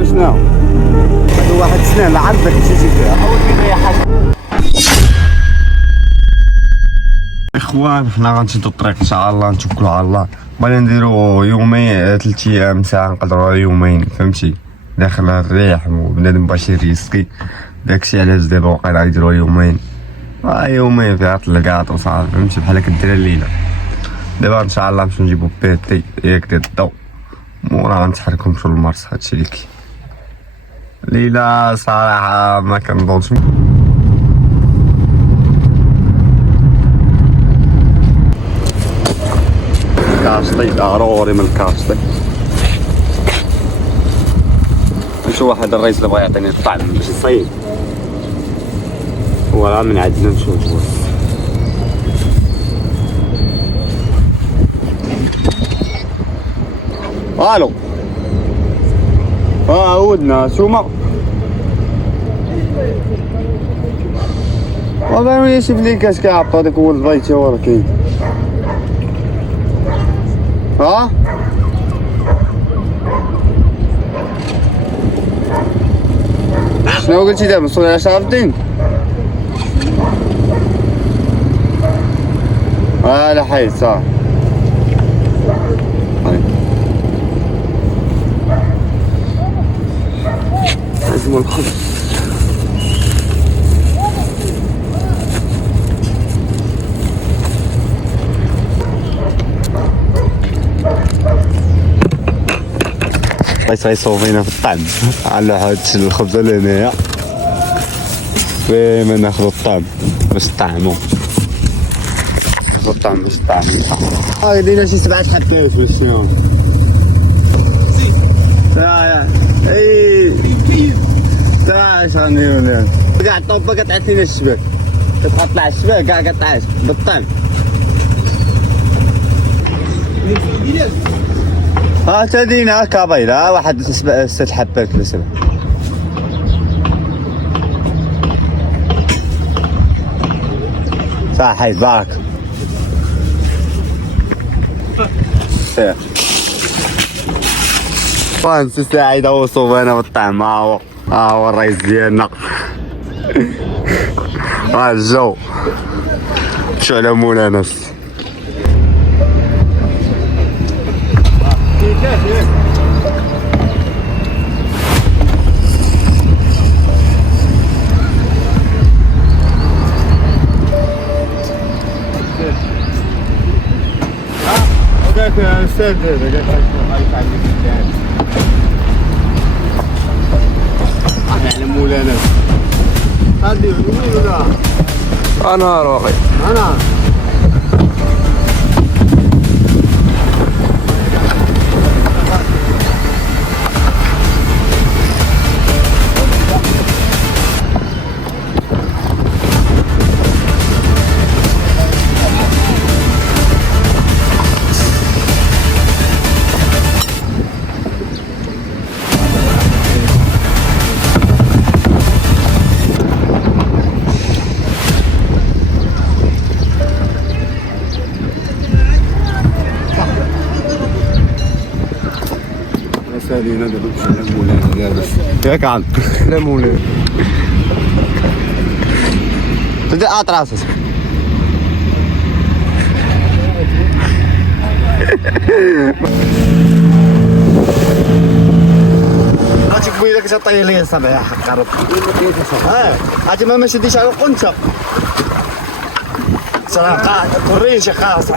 ولا شنو؟ هذا واحد سنان لا عندك شي فيها حاول يضيع حاجه. اخوان حنا غنشدو الطريق ان شاء الله، نتوكلوا على الله. بغينا نديرو يومين 3 ايام ساعه، نقدروا يومين فهمتي، داخل الريح وبنادم باش يريسكي داكشي علاش دابا واقيلا غيديروا يومين. يومين فيها طلقات وصافي فهمتي، بحال هكا دير الليله. دابا ان شاء الله نمشيو نجيبو بيتي ياك ديال الضو، مورا غنتحركو نمشيو للمرس. هادشي اللي كاين. ليلة صراحة ما كنظنش. كاشطي ضروري من الكاشطي. نشوف واحد الرئيس اللي بغا يعطيني الطعم باش نصيد، هو راه من عندنا نشوف. الو عودنا شوما والله وين شوف لي كاش كيعطو هذاك هو البيت ورا كاين. شنو قلتي دابا؟ وصلنا على شرف الدين؟ لا حيت صافي. لازم الخبز. بغيت غيصوفينا في الطعم على هاد الخبزة لهنايا، ديما ناخدو الطعم باش نطعمو، ناخدو الطعم باش نطعمو. دينا شي 7 حبات ولا شنو؟ ايش غنديرو؟ كاع الطوبة كتعس لينا الشباك، كتقطع الشباك كاع كتعس بالطعم. تادينا كابيلة واحد 6 حبات ولا 7. صحيت بارك. نسي سعيدة وصوبانا بالطعم. ها هو الرئيس ديالنا. الجو مشو على مولانا. هذاك السد هذاك على مولانا. هادي وين ولا انا راقي انا سالينا دابا مشينا لمولانا لاباس ياك عاد لا مولانا تبدا اطراس هاتي بويلك تطير لي الصبع يا حق ربي. هاتي ما شديش على القنته صراحه كوريجي خاصه.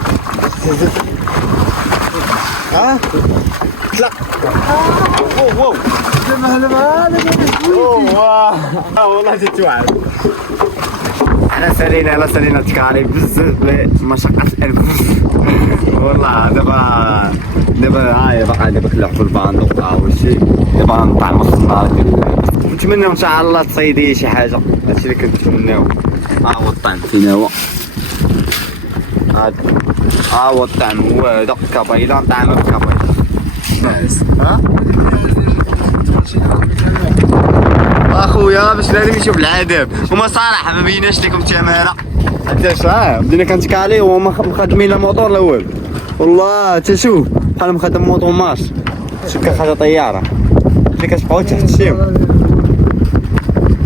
لا واو والله تتوعد. انا سالينا تكاليف بزاف بمشقة الانفس والله. دابا هاي باقا دابا كنلعب في الباندو وشي، دابا نطعم الخضار. نتمنى ان شاء الله تصيدي شي حاجه، هادشي اللي كنتمناو. هو الطعم فينا هو هو الطعم هو هذا كابيله نطعمها بكابيله. اخويا باش لازم يشوف العذاب. هما صراحه ما بيناش لكم التماره علاش بدينا كنتكالي وهما مخدمين الموطور الاول والله. تشوف بحال مخدم موطور مارش شكا حاجه طياره. اللي كتبقاو تحت الشيم.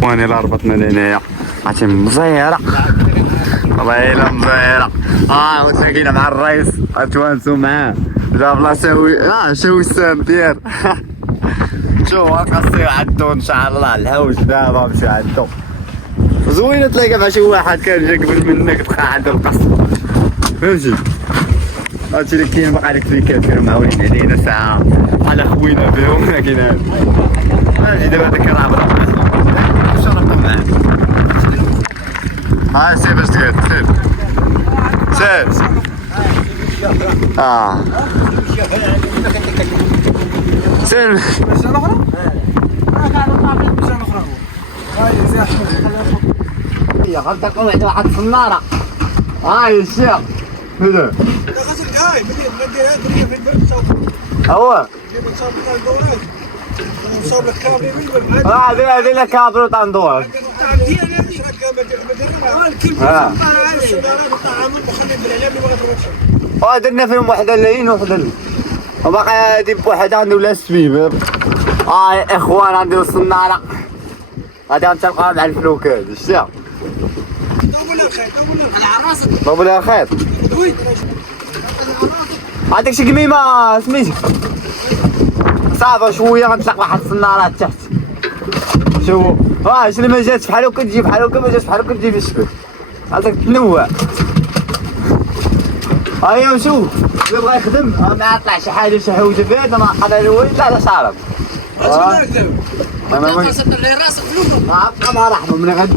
وانا لا ربطنا لهنايا عرفتي مزيره والله الا مزيره. وتلاقينا مع الرئيس غنتوانسو معاه جاب لا شاوي السامبير. شوف غنقصيو عندو ان شاء الله الحوش دابا نمشيو عندو. زوينه تلاقى مع شي واحد كان جا قبل منك تبقى عنده القص فهمتي. هادشي اللي كاين باقي عليك فيكات كانوا معاونين علينا ساعه بحال خوينا بهم لكن هادي دابا داك راه برا شرفنا معاه. سير باش تقعد سير سير غلطك واحد الصناره. هاي الشيخ هذا هو هذه لك كابرو تندور. درنا فيهم وحده لين وحده وباقي هادي بوحده عندي ولا السبيب. اخوان عندي الصناره غادي غنتلقاو مع الفلوكات شتي. ضربوا لها خيط. عندك شي قميمه سميتها صافا شويه غنطلق واحد الصناره تحت. شوفوا شنو اللي ما جاتش بحال هكا تجي بحال هكا، ما جاتش بحال هكا تجي في الشبك. عندك تنوع. ايوا شوف اللي بغا يخدم ما طلع شي حاجه شي حوجه فيها انا حدا الوالد لا صارم. انا ما صدر لي راسك فلوس. بقى مع رحمه من غادي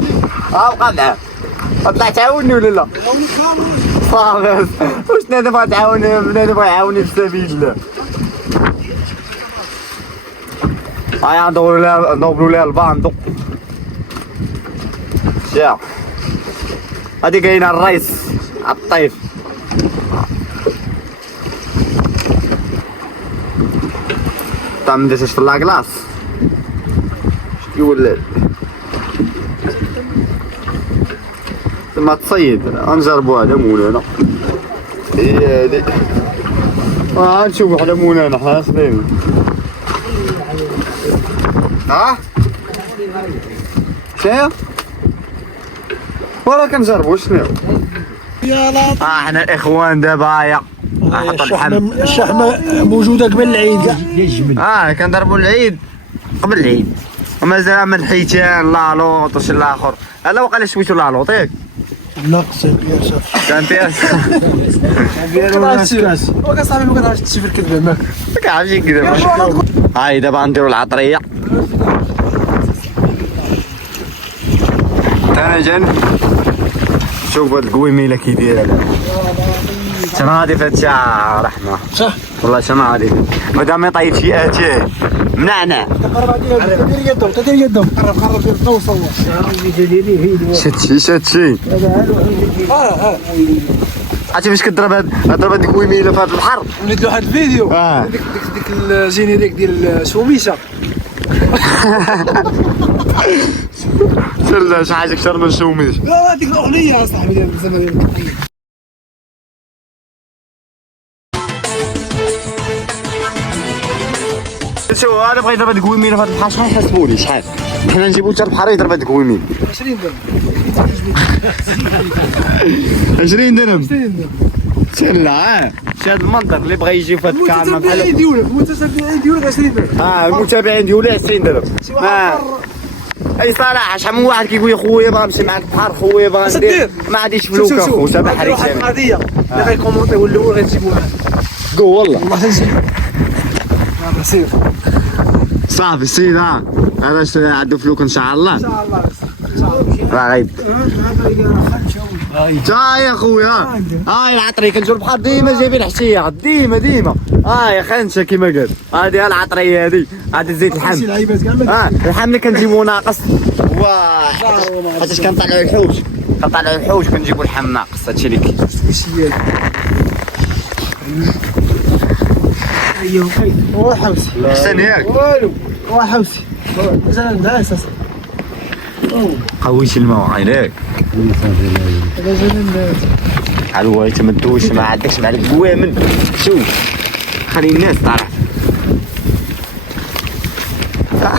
بقى معاه. طلع تعاوني ولا لا؟ صافي واش بنادم بغا تعاوني بنادم بغا يعاوني في سبيل الله. ندورو لها الباندو. شا هادي كاينه الرئيس الطيف. ما دازش في لاكلاص يولد تما تصيد. نجربوها على مولانا. هي هادي نشوفو على مولانا حنا صغيرين. شنو ولا كنجربو شنو. يلا حنا الاخوان دابا نحطو اللحم. الشحمه موجوده قبل العيد كاع. كنضربو العيد قبل العيد ومازال من الحيتان لاطوط وشي الاخر. هلا وقيلا شويتو لاطوط ياك. لا سامبير سامبير كاس وكصاحبي ما كتعرفش تشوف الكذبه ماك كيعرفش يكذب. هاي دابا نديرو العطريه. انا جن شوف هاد القويميله كي دايره. شنو غادي فهاد الساعه رحمه صح والله. شنو غادي مادام يطيب شي اتاي منعنع. تدير يدهم قرب توصل. شتي عرفتي فاش كضرب هاد القويميله في هاد البحر. وليت واحد الفيديو ديك الجينيريك ديال سوميسه. سير شي حاجه اكثر من شوميش. لا ديك الاغنيه اصاحبي ديال زمان. شو انا بغيت نضرب هاد القويميله في هاد البحر شحال يحسبولي شحال حنا نجيبو حتى البحر يضرب هاد القويميل. 20 درهم 20 درهم 20 درهم. لا شي هاد المنطق اللي بغى يجي في هاد الكاميرا بحال المتابعين ديالك 20 درهم. المتابعين ديالي 20 درهم. اي صراحه شحال من واحد كيقول لي خويا باغي نمشي معاك البحر خويا باغي ندير ما غاديش فلوس اخو تابع حريق. واحد القضيه اللي غيكومونطيو الاول غنجيبو معاه. قول والله تنجي سير صافي السيد هذا عنده فلوك ان شاء الله. ان شاء الله راه غايب جاي يا خويا. هاي العطريه كنجيو البحر ديما جايبين حشيه ديما هاي خنشه كيما قال. هادي العطريه هادي زيت اللحم. اللحم اللي كنجيبو ناقص واه حيتاش كنطلعو الحوش كنجيبو اللحم ناقص. هادشي اللي كاين. ايوا هو حوسي احسن ياك والو هو حوسي مازال عندها اساس قويش الماء عينيك. هو يتمدوش ما عندكش مع القوامن. شوف خلي الناس طالع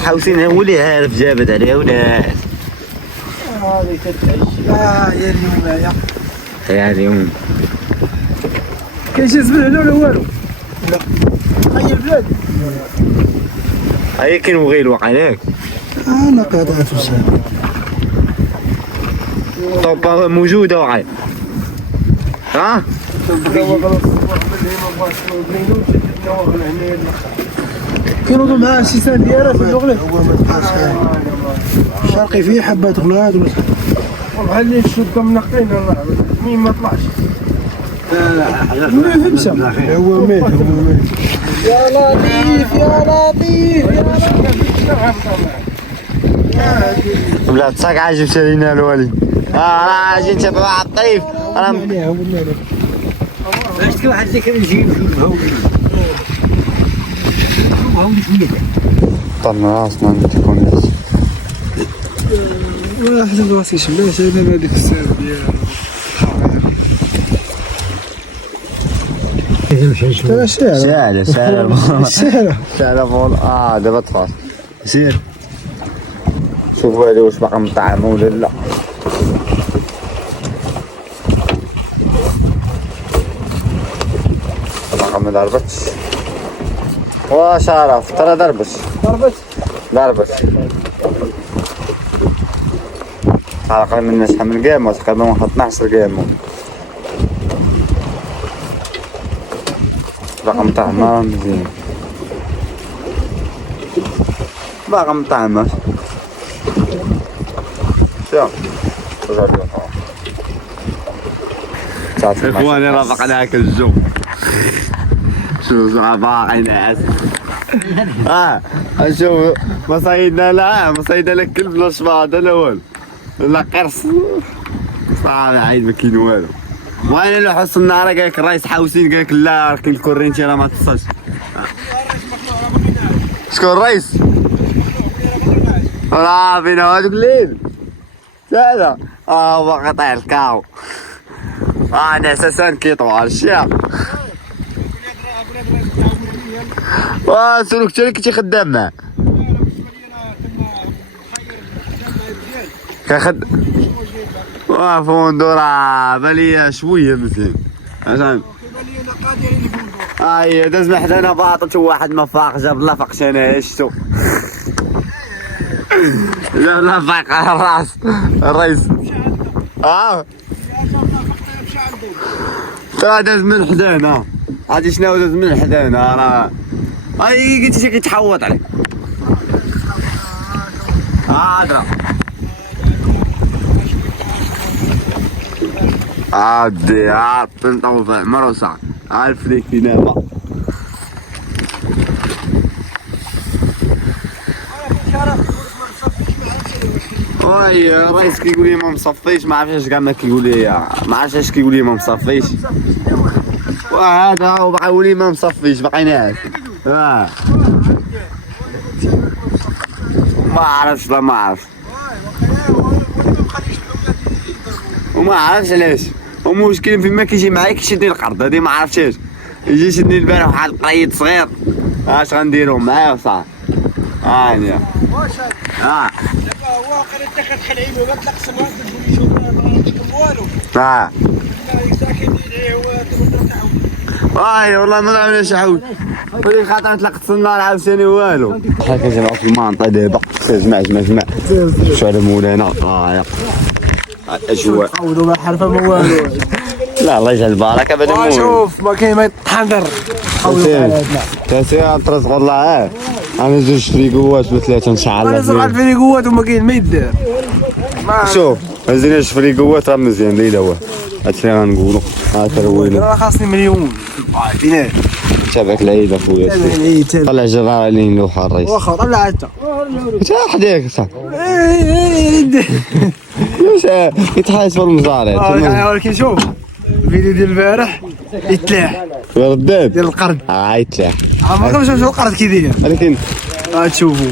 حوسين هو اللي عارف جابت عليه وناس. هذه كتعيش يا اليوم يا اليوم كاين شي زبل هنا ولا والو؟ لا هاي البلاد هاي كاين وغير الوقع عليك. انا قاطعة في الشارع. طب موجودة وعي ها؟ كينوضوا معاه السيسان ديالها في الشغل. هو ما تبقاش شرقي فيه حبات غلاد بحال اللي الشوكه منقين الله مين ما طلعش. لا ما فهمش هو ميت يا لطيف يا لطيف يا لطيف. بلا تصاق عاجب شرينا الوالي. عاجين تبع على الطيف. انا باش تكون واحد ذكر نجيب هاولي شويه طلنا راسنا تكون ليش. والله حسب راسي شبه شايفين هذيك السير ديالو. ترى سهلة سهلة سهلة فول. دابا تفاص سير شوفوا هادي واش باقا مطعمة ولا لا. باقا ما ضربتش. شرف ترى ضربت حلقة من شحال من كامو تقريبا واحد 12 كامو باقا مطعمة مزيان باقا مطعمة. شوف اخواني راه باقا ناكل الجو. شوف باقي ناعس. شوف ما صيدنا لا كلب لا شباط لا والو لا قرص صافي عيد ما كاين والو. وانا لو حس النهار قالك الرئيس حاوسين قالك لا كاين الكورينتي راه ما تصلش. شكون الرئيس؟ راه فينا هذوك الليل هذا باقي طايح الكاو. انا اساسا كيطوال الشيخ. سولك انت اللي كنتي خدام معاه كخد فوندو راه بالي شويه مزيان عشان داز من حدانا باطل واحد ما فاق جاب الله فاقش انا شتو جاب الله فاق على الراس الرئيس. ترى داز من حدانا عادي شنو داز من حدانا راه قلت شي كيتحوط عليك. هذا عادي تنطوف عمر وساعة عارف ليك في نابا. وي الرئيس كيقول لي ما مصفيش ما عرفتش كاع ما كيقول لي ما عرفتش اش كيقول لي ما مصفيش. وهذا هو باقي يقول لي ما مصفيش باقي ناعس. ما عرفتش لا ما عرفت وما عرفتش علاش. ومشكل فيما كيجي معايا كيشدني القرض هادي ما عرفتش يجي يشدني البارح واحد القريط صغير. اش غنديرو معاه وصافي. هانيه دابا هو قال انت كتدخل عينو ما تلقسم هاك تقول لي شوف ما نعطيكم والو. ساكن يدعي هو والله ما عملناش عاود ولي خاطر طلقت النار عاوتاني والو. بحال كنجمعو في المنطقه دابا جمع شو على مولانا. اجواء عاودوا ما حرفه ما والو. لا الله يجعل البركه بعد المهم. شوف ما كاين ما يتحضر. تاسي ترزق والله. انا زوج فريقوات وثلاثه نشعل. انا زرع الفريقوات وما كاين ما يدار. شوف هزينا جوج فريقوات راه مزيان ليله واه هادشي اللي غنقولو. تروينا راه خاصني مليون. فيناه تابعك العيد اخويا. طلع جرالين لوحه الرئيس. واخا طلع انت. تا حداك صاحبي. واش يتحاسبوا المزارع. ولكن شوف الفيديو ديال البارح يتلاح رداد ديال القرد. يتلاح. ما كنمش شوف القرد كي داير. ولكن تشوفوا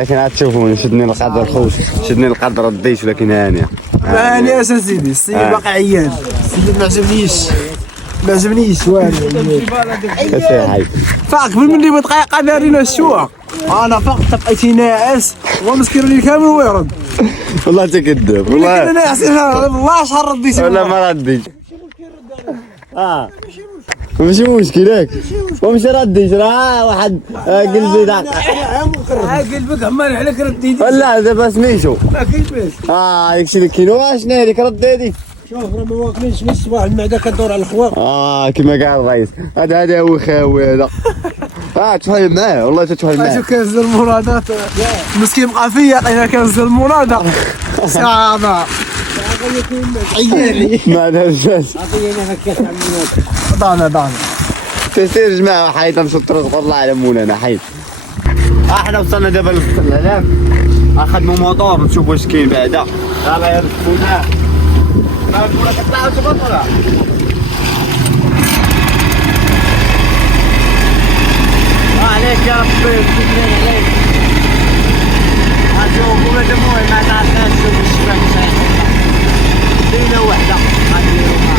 لكن غتشوفوني شدني القدر خوش شدني القدر رديت ولكن هانيه. هانيه اساسيدي السيد باقي عيان. السيد ما عجبنيش والو. كسي حي فاق قبل من دقيقه دارينا السواق انا فقط بقيتي ناعس ومسكر لي كامل ويرد. والله تكذب والله. انا ناعس والله شحال رديتي ولا ما رديش. ماشي مشكل ياك ومشي رديش راه واحد قلبي داق. قلبك عمال عليك رديتي. ولا دابا سميتو ما كيفاش. ياكشي اللي كاين شنو هذيك رديتي. شوف راه ما واكلينش من الصباح المعده كدور على الخوا. كيما كاع الرئيس هذا هو خاوي هذا. تفهم معاه والله تتفهم معاه. شوف كنز المرادات مسكين بقى فيا عطينا كنز المرادة صعبة عيالي ما دارش ضانا تسير جماعة حيت نشطر تقول الله على مولانا حيت. احنا وصلنا دابا للسلالات نخدموا موطور نشوفوا واش كاين بعدا. دابا يركبونا ولا كطلعوا تبطلوا عليك يا ربي شكرا عليك. شوفوا هذا المهم ما تعرفناش شوفوا الشباب صحيح ليلة وحدة غنديروها.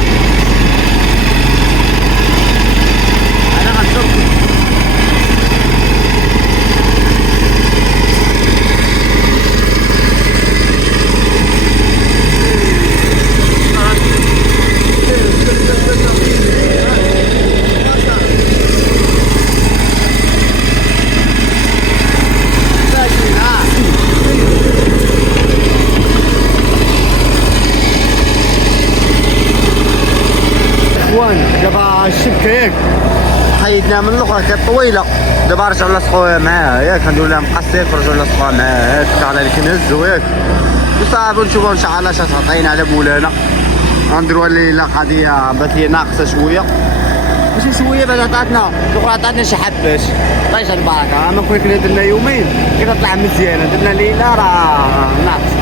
أنا غنشوف دابا الشبكة ياك حيدنا من الاخرى كانت طويلة دابا رجعوا لاصقوها معاها ياك غنديرو لها مقصير فرجعوا لاصقوها معاها هاك على الكنز وياك وصافي نشوفو ان شاء الله اش تعطينا على مولانا. غنديروها الليلة قضية بات هي ناقصة شوية ماشي شوية بعد عطاتنا الاخرى عطاتنا شي حباش الله يجعل البركة. اما كنا درنا يومين كنا طلع مزيانة درنا ليلة راه ناقص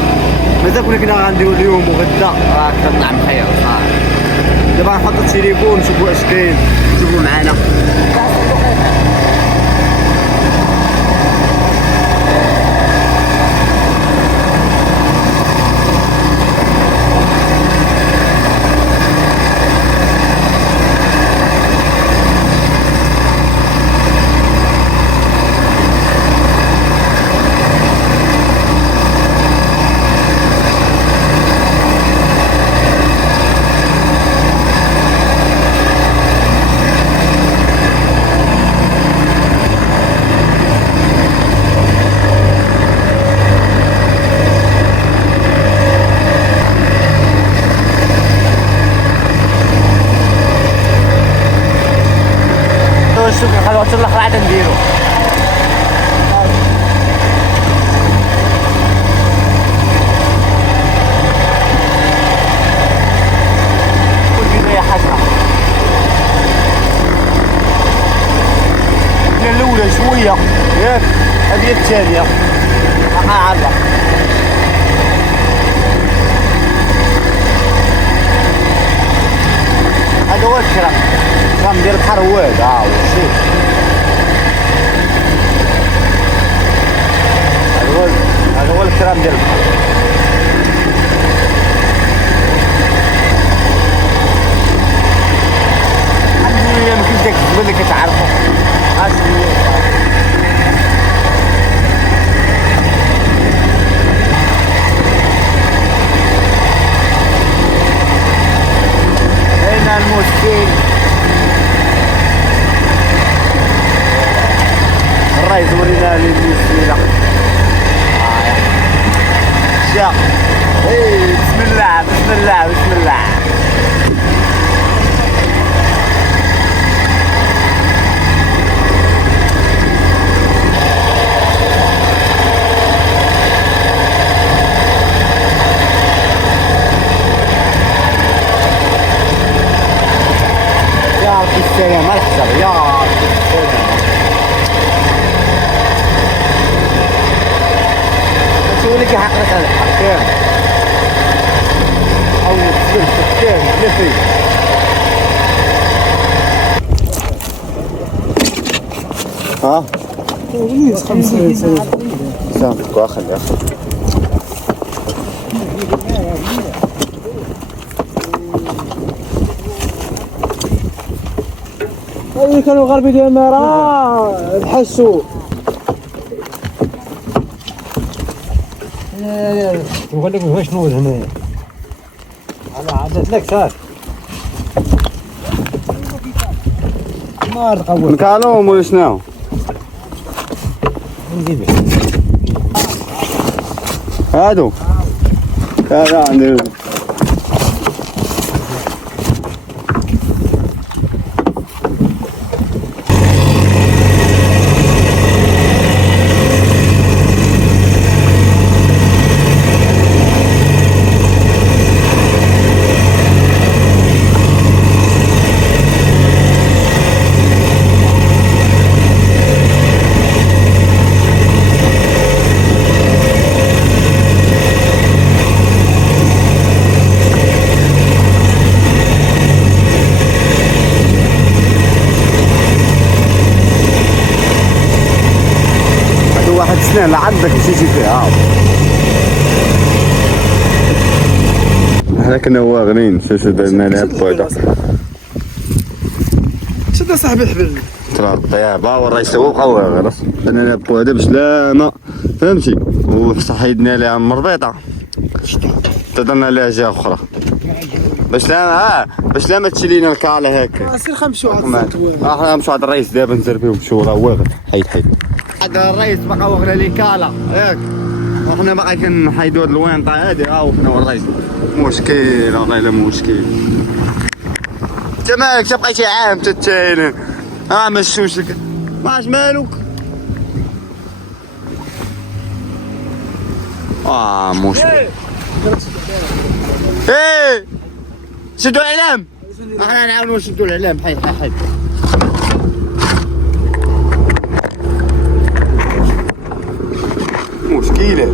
مازال كنا غنديرو اليوم وغدا راه كتطلع بخير صافي. دابا نحطو التليفون نشوفو اش كاين نشوفو معانا. شوف خلونا نوصل لك عاد نديرو يا حسرة الاولى شوية ياك هذه الثانية عارضة. هذا هو الكرم كرم ديال البحر هو هذا شوف هذا هو الكرم ديال البحر. الحمد لله ما كاينش داك الزبل اللي كتعرفو هنا المشكل الرئيس ورينا لي المشكلة شا بسم الله بسم الله بسم الله. يا رب السلامة الحجر يا رب السلامة. شو اللي كيحقق على الحكام أو الحكام لفي ها؟ خمسة سامحك واخر يا أخي. اللي كانوا غربي ديال النار الحسوا وقال لك شنو هنا على عدت لك صار ما تقول نكالوهم ولا شنو؟ نجيبه هادو هذا عندي واحد سنة لعندك مشيتي فيها احنا كنا واغنين شو درنا لها بودا شد صاحبي الحبل ترى الطيابة والرئيس هو قوي غرس درنا لها بودا بسلامة فهمتي وصحيدنا لها مربيطة تدرنا لها جهة أخرى باش لا ما تشيلينا الكالة هكا سير خمسوا احنا نمشوا عند الرئيس دابا نزر فيهم شورى واغد حيد عند الرئيس بقى وغنا لي كالا ياك وحنا باقي كنحيدو هاد الوينطة هادي وحنا والرئيس مشكل والله الا مشكل انت مالك تبقى شي عام تتاين مشوش لك ماش مالك مشكل ايه شدوا الاعلام احنا نعاونوا نشدوا الاعلام حيد مشكلة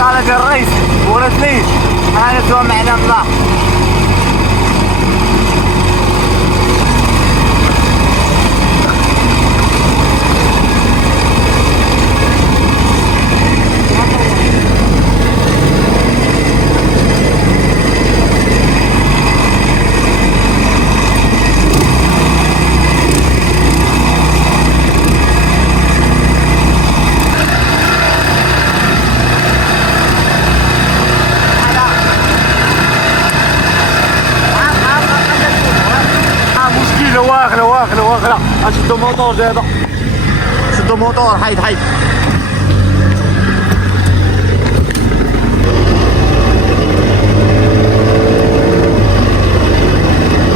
قالت الرئيس ولد ليش انا سوى معنا الله واغلة شدو موطور دابا شدو موطور حيد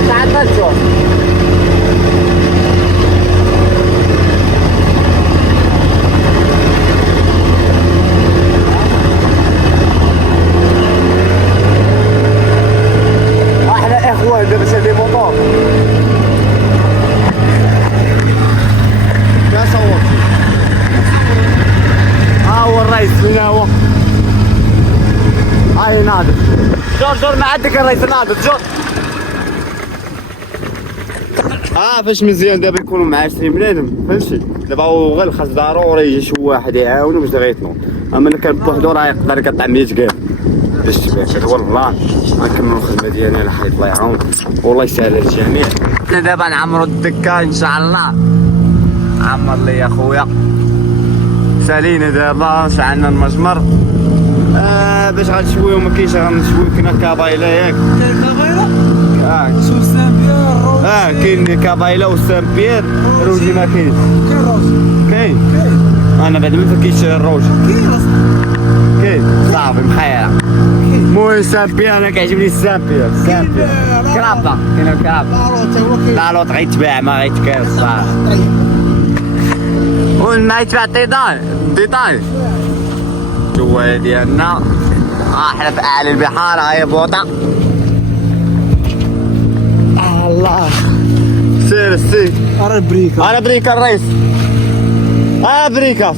تعال نشوف احنا اخوان دابا شادي موطور هو الرئيس هنا هو هاي نادر جور ما عندك الرئيس نادر جور فاش مزيان دابا يكونوا مع 20 بنادم فهمتي دابا هو غير خاص ضروري يجي شي واحد يعاونو باش يغيطنو اما اللي كان بوحدو راه يقدر يقطع 100 كاع باش تبيع والله غنكملوا الخدمه ديالي على حيط الله يعاون والله يسهل الجميع حنا دابا نعمروا الدكه ان شاء الله عمر لي يا خويا سالينا دابا شعلنا المجمر باش غنشويو ما كاينش غنشويو كنا كابايلا ياك كاين كابايلا شو سامبير روج كاين كابايلا وسامبير روجي ما كاينش كاين روج كاين انا بعد ما كاينش الروج كاين صافي محيرة المهم سامبير انا كيعجبني السامبير كرابة كاين الكرابة لا لوط غيتباع ما غيتكاس صافي وما يتباع ديتاي جوا ديالنا احنا في اعلى البحار هاي بوطة الله سير انا بريكا الرئيس بريكا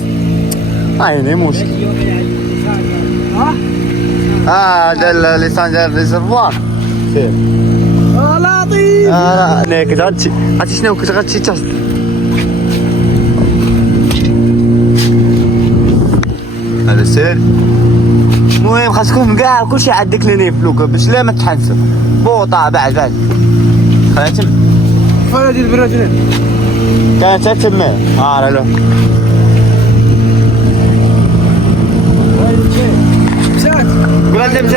هاي مشكل هذا اللسان ديال الريزرفوار سير لطيف انا كنت غتمشي شنو كنت غتمشي تحت هذا سير المهم خاصكم كاع كلشي عندك لي نيفلوك باش لا ما تحنسوا بوطه بعد خلاتم فلا ديال البراجلين كانت تما لا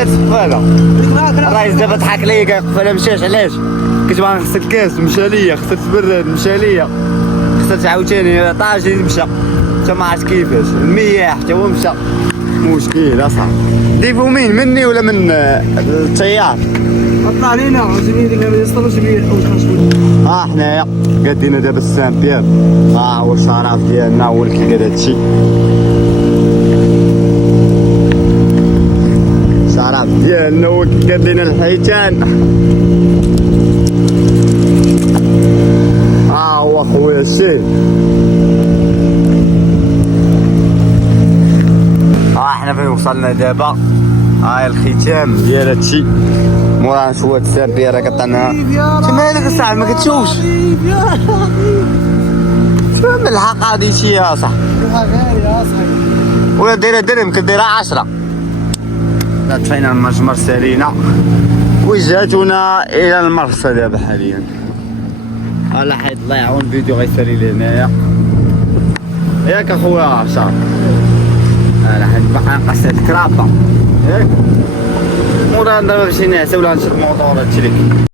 مشات سفالة الرئيس دابا ضحك ليا قال قفالة مشاش علاش؟ كنت باغي نغسل الكاس مشى ليا، خسرت براد مشى ليا، خسرت عاوتاني طاجين مشى، انت ما عرفت كيفاش، المياه حتى هو مشى، مشكل اصاحبي. ديفو مين مني ولا من التيار؟ طلع علينا زميلي ديك ما يصطبش بيا الحوت خاصو. حنايا قادينا دابا السان بيير، هو الشرف ديالنا هو اللي كيدير هادشي. الشرف ديالنا هو اللي قادينا الحيتان. هو خويا الشيخ. حنا فين وصلنا دابا، هاي الختام ديال هادشي. مورانا شويه السان بيير قطعناها. انت مالك اصاحبي ما كتشوفش؟ شنو الحق هادي شي يا صاحبي؟ غالي يا صاحبي. ولا دايره درهم كديرها 10. طفينا المجمر سالينا وجهتنا الى المرسى دابا حاليا. هلا حيت الله يعاون الفيديو غيسالي لي هنايا ياك اخويا شرف. هلا حيت باقا ناقص هاد الكرابه ياك. مورانا دابا باش نعسى ولا نشرب موطور هادشي اللي كاين.